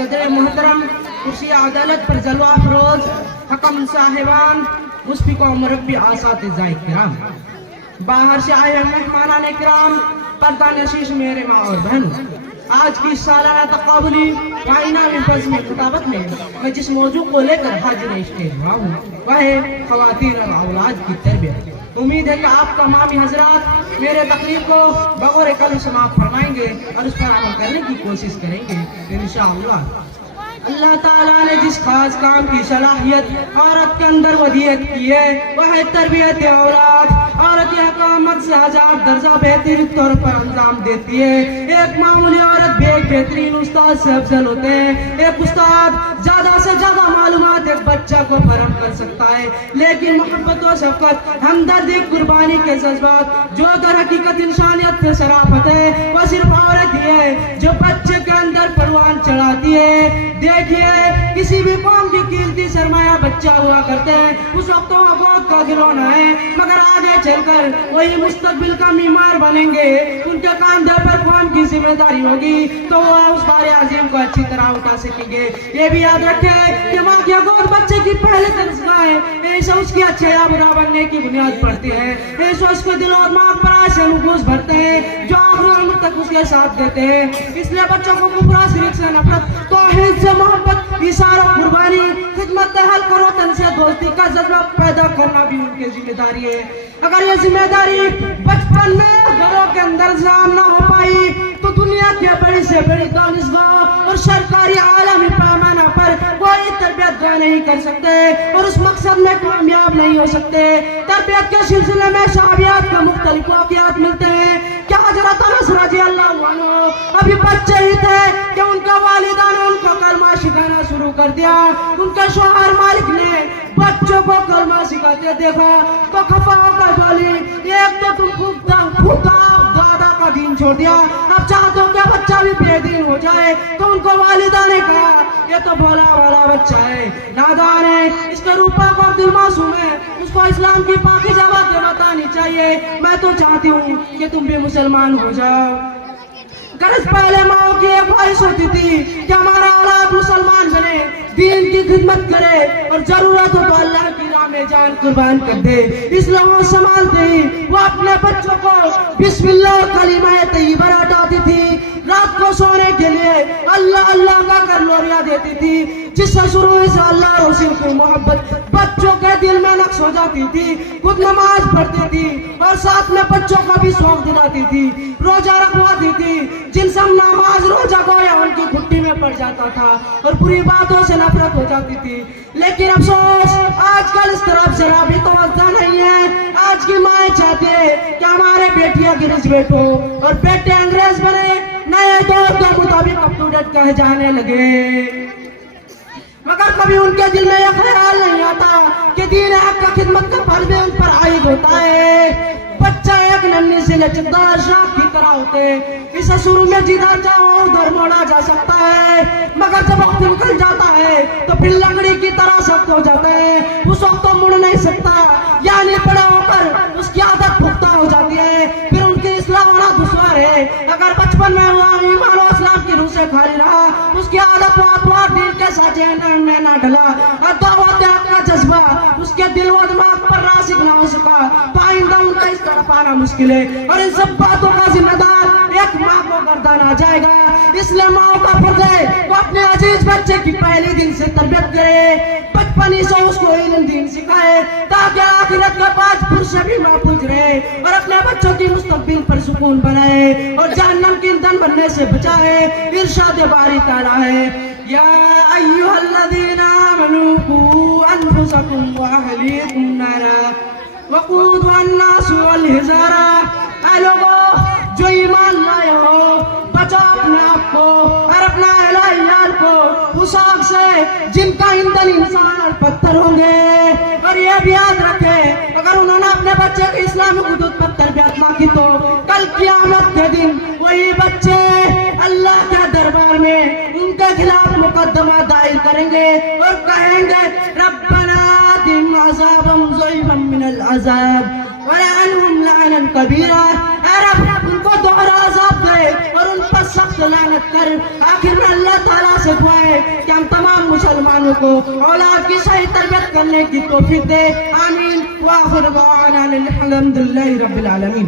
صدر محترم کرسی عدالت پر جلوہ افروز حکم صاحبان مشفق و مربی اساتذہ کرام، باہر سے آئے مہمانان کرام، پردہ نشیش میرے ماں اور بہنوں، آج کی سالانہ تقابلی و انعامی بزم خطابت میں میں جس موضوع کو لے کر حاضر اسٹیج ہوا ہوں وہ ہے خواتین اور اولاد کی تربیت۔ امید ہے کہ آپ تمامی حضرات میرے تقریر کو بغور قلم سماعت فرمائیں گے اور اس پر عمل کرنے کی کوشش کریں گے انشاءاللہ۔ اللہ تعالیٰ نے جس خاص کام کی صلاحیت عورت کے اندر ودیعت کی ہے وہ ہے تربیت اولاد۔ عورت یہ کامت سے 1000 درجہ بہترین طور پر انجام دیتی ہے۔ ایک معمولی عورت بھی ایک بہترین استاد سے افضل ہوتے ہیں۔ ایک استاد زیادہ سے زیادہ معلومات ایک بچہ کو فراہم کر سکتا ہے، لیکن محبت و شفقت، ہمدردی، قربانی کے جذبات جو در حقیقت انسانیت سے شرافت ہے وہ صرف عورت ہی ہے جو بچے کے اندر پروان چڑھاتی ہے۔ دیکھیے کسی بھی قوم کی قیمتی سرمایہ بچہ ہوا کرتے ہیں، اس وقت وہ بہت کا گرونا ہے، مگر آگے چل کر وہی مستقبل کا معمار بنیں گے۔ ان کے کاندھے پر قوم کی ذمہ داری ہوگی تو وہ اس بار عظیم کو اچھی طرح اٹھا سکیں گے۔ یہ بھی یاد رکھیں کہ ماں کی گود بچے کی پہلے درسگاہ ہے، ایسا اس کی اچھے یا برا بننے کی بنیاد پڑتی ہے، ایسا اس کے دل اور دماغ پر ایسے نفوذ بھرتے ہیں جو آخری عمر تک اس کے ساتھ دیتے ہیں۔ اس لیے بچوں کو کفر شرک سے نفرت، توحید سے محبت، اشارہ قربانی، خدمت اہل کرو تن سے دوستی کا جذبہ پیدا کرنا بھی ان کی ذمہ داری ہے۔ اگر یہ ذمہ داری بچپن میں گھروں کے اندر انتظام نہ ہو پائی تو دنیا کے بڑی سے بڑی دانشگاہ اور سرکاری عالمی پیمانہ پر کوئی تربیت گاہ نہیں کر سکتے اور اس مقصد میں کامیاب نہیں ہو سکتے۔ تربیت کے سلسلے میں صحابیات کے مختلف واقعات ملتے ہیں کہ حضرت انس رضی اللہ عنہ ابھی بچے ہی تھے کہ ان کا والدہ نے ان کا کلمہ سکھانا شروع کر دیا۔ ان کے شوہر مالک نے بچوں کو کلمہ سکھاتے دیکھا تو خفا ہو کر بولی، ایک تو تم خود دادا کا دین چھوڑ دیا، اب چاہتے ہو کہ بچہ بھی بے دین ہو جائے۔ تو ان کو والدہ نے کہا یہ تو بھولا والا بچہ ہے، نادان ہے، اس کے روپا اور دل معصوم ہے، اس کو اسلام کی پاکیزہ باتیں بتانی چاہیے۔ میں تو چاہتی ہوں کہ تم بھی مسلمان ہو جاؤ۔ غرض پہلے ماں کی ایک خواہش ہوتی تھی کہ ہمارا اولاد مسلمان بنے، دین کی خدمت کرے اور ضرورت ہو تو اللہ کی راہ میں جان قربان کر دے۔ اس لیے وہ سنبھالتے ہی وہ اپنے بچوں کو بسم اللہ کلمہ طیبہ رٹاتی تھی، رات کو سونے کے لیے اللہ اللہ کا کر لوریاں دیتی تھی، جس سے شروع سے اللہ اور رسول کی محبت بچوں کے دل میں نقش ہو جاتی تھی۔ خود نماز پڑھتی تھی اور ساتھ میں بچوں کو بھی شوق دلاتی تھی، روزہ رکھواتی تھی، جن سے نماز روزہ گویا ان کی گھٹی میں پڑ جاتا تھا اور بری باتوں سے نفرت ہو جاتی تھی۔ لیکن افسوس آج کل اس طرف سے بھی توجہ نہیں ہے۔ آج کی مائیں چاہتے ہیں کہ ہمارے بیٹیاں گریجویٹ ہو اور بیٹے انگریز بنے، نئے دور کے مطابق اپ ٹو ڈیٹ کہے جانے لگے، مگر کبھی ان کے دل میں یہ خیال نہیں آتا کہ دین حق کا خدمت کا فرض ان پر عائد ہوتا ہے۔ بچہ ایک ننھی سے لچکدار شاخ کی طرح ہوتے، اسے شروع میں جدھر چاہو ادھر موڑا جا سکتا ہے، مگر جب وقت نکل جاتا ہے تو پھر لکڑی کی طرح سخت ہو جاتا ہے، اس وقت تو مڑ نہیں سکتا، یعنی بڑا ہو کر اس کی عادت پختہ ہو جاتی ہے، پھر ان کی اصلاح ہونا دشوار ہے۔ اگر بچپن میں وہ ایمان و اسلام کی روح سے خالی رہا، اس کی عادت وار دین کے ساتھ جہنم میں نہ ڈلا اور دعوت حق کا جذبہ اس کے دل و دماغ پر راسخ نہ ہو سکا تو آئندہ ان کا اس طرح پانا مشکل ہے، اور ان سب باتوں کا ذمہ دار ایک ماں کو گردانا جائے گا۔ اس لیے ماں کا فرض ہے وہ اپنے عزیز بچے کی پہلی دن سے تربیت کرے، بچپن ہی سے اس کو علم دین سکھائے تاکہ آخرت کے بعد پھر سے بھی محفوظ رہے اور اپنے بچوں کی مستقبل پر سکون بنائے اور جہنم کی ایندھن بننے سے بچائے۔ ارشاد باری تعالیٰ ہے یا ایھا الذین آمنوا قوا انفسکم واہلیکم نارا وقودها الناس والحجارہ۔ اے لوگوں جو ایمان لائے ہو، بچاؤ اپنے آپ کو اور اپنا اہل عیال کو اس آگ سے جن کا ایندھن انسان اور پتھر ہوں گے۔ اور یہ بھی یاد رکھیں اگر انہوں نے اپنے بچے کی اسلامی حدود پر تربیت نہ کی تو کل قیامت کے دن وہی بچے اللہ کے دربار میں ان کے خلاف مقدمہ دائر کریں گے اور کہیں گے ربنا آتہم عذابا ضعیفا من العذاب ولعنہم لعنا کبیرا۔ اے رب ان کو دوہرا عذاب دے اور ان ان پر سخت لعنت کر. آخر میں اللہ تعالیٰ سے دعا ہے کہ ہم تمام مسلمانوں کو اولاد کی صحیح تربیت کرنے کی توفیق دے. آمین. وآخر دعوانا الحمد للہ رب العالمین.